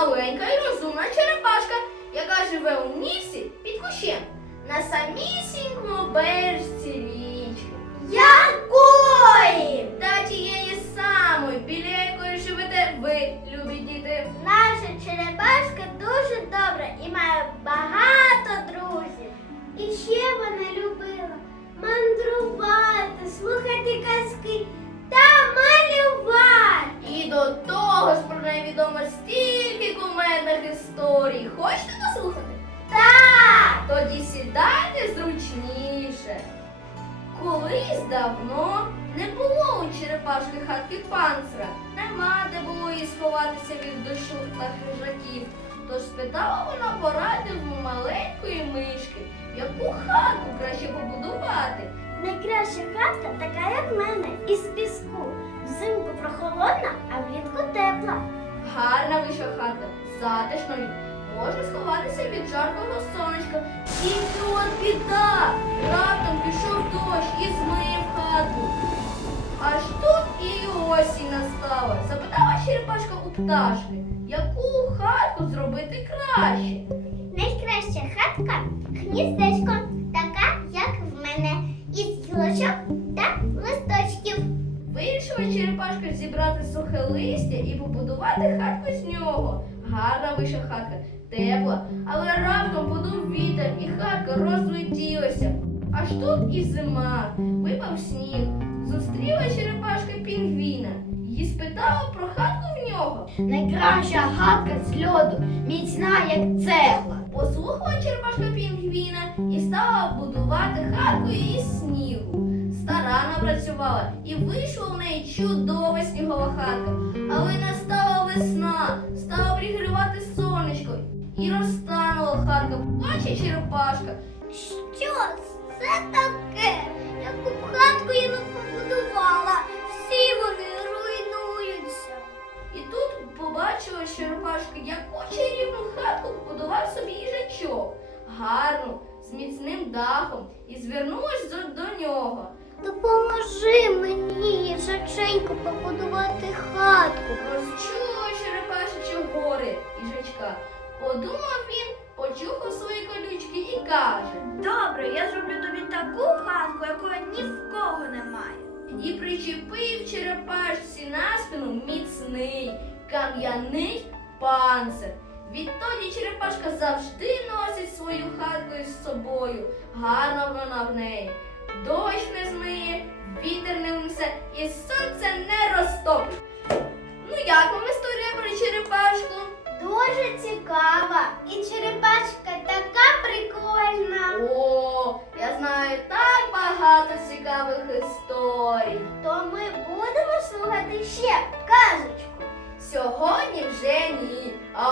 маленька і розумна черепашка, яка живе у лісі під кущем на самісінькому бережці річки. Якої? Та тієї самої, біля якої живете ви, любі діти. Наша черепашка дуже добра і має багато друзів. І ще вона любила мандрувати, слухати казки. Історій. Хочете послухати? Так! Тоді сідайте зручніше. Колись давно не було у черепашки хатки панцира, нема де було їй сховатися від дощу та хижаків. Тож спитала вона поради в маленької мишки, яку хатку краще побудувати. Найкраща хатка така, як в мене, із піску. Взимку прохолодна, а влітку тепла. Гарна вийшла хата, затишною. Можна сховатися від жаркого сонечка. І тут біда! Раптом пішов дощ і змив хату. Аж тут і осінь настала. Запитала черепашка у пташки, яку хатку зробити краще. Найкраща хатка гніздечко, Вирішила черепашка зібрати сухе листя і побудувати хатку з нього. Гарна вийшла хатка, тепла, але раптом подув вітер і хатка розлетілася. Аж тут і зима, випав сніг. Зустріла черепашка пінгвіна. Її спитала про хатку в нього. Найкраща хатка з льоду, міцна, як цегла. Послухала черепашка пінгвіна і стала будувати хатку із снігу. Старанно працювала і вийшла в неї чудова снігова хатка. Але настала весна, стала пригрівати сонечко і розтанула хатка. Плаче черепашка. Що це таке? Яку б хатку я не побудувала, всі вони руйнуються. І тут побачила черепашка, яку чарівну хатку побудував собі їжачок. Гарну, з міцним дахом, і звернулась до, до нього. Допоможи мені, їжаченько, побудувати хатку. Розчула черепашечі гори їжачка. Подумав він, почухав свої колючки і каже. Добре, я зроблю тобі таку хатку, якої ні в кого немає. І причепив черепашці на спину міцний кам'яний панцир. Відтоді черепашка завжди носить свою хатку із собою. Гарна вона в неї. Дощ не змиє, вітер не унесе і сонце не розтопить. Ну як вам історія про черепашку? Дуже цікава. І черепашка така прикольна. О, я знаю так багато цікавих історій. То ми будемо слухати ще казочку. Сьогодні вже ні, а.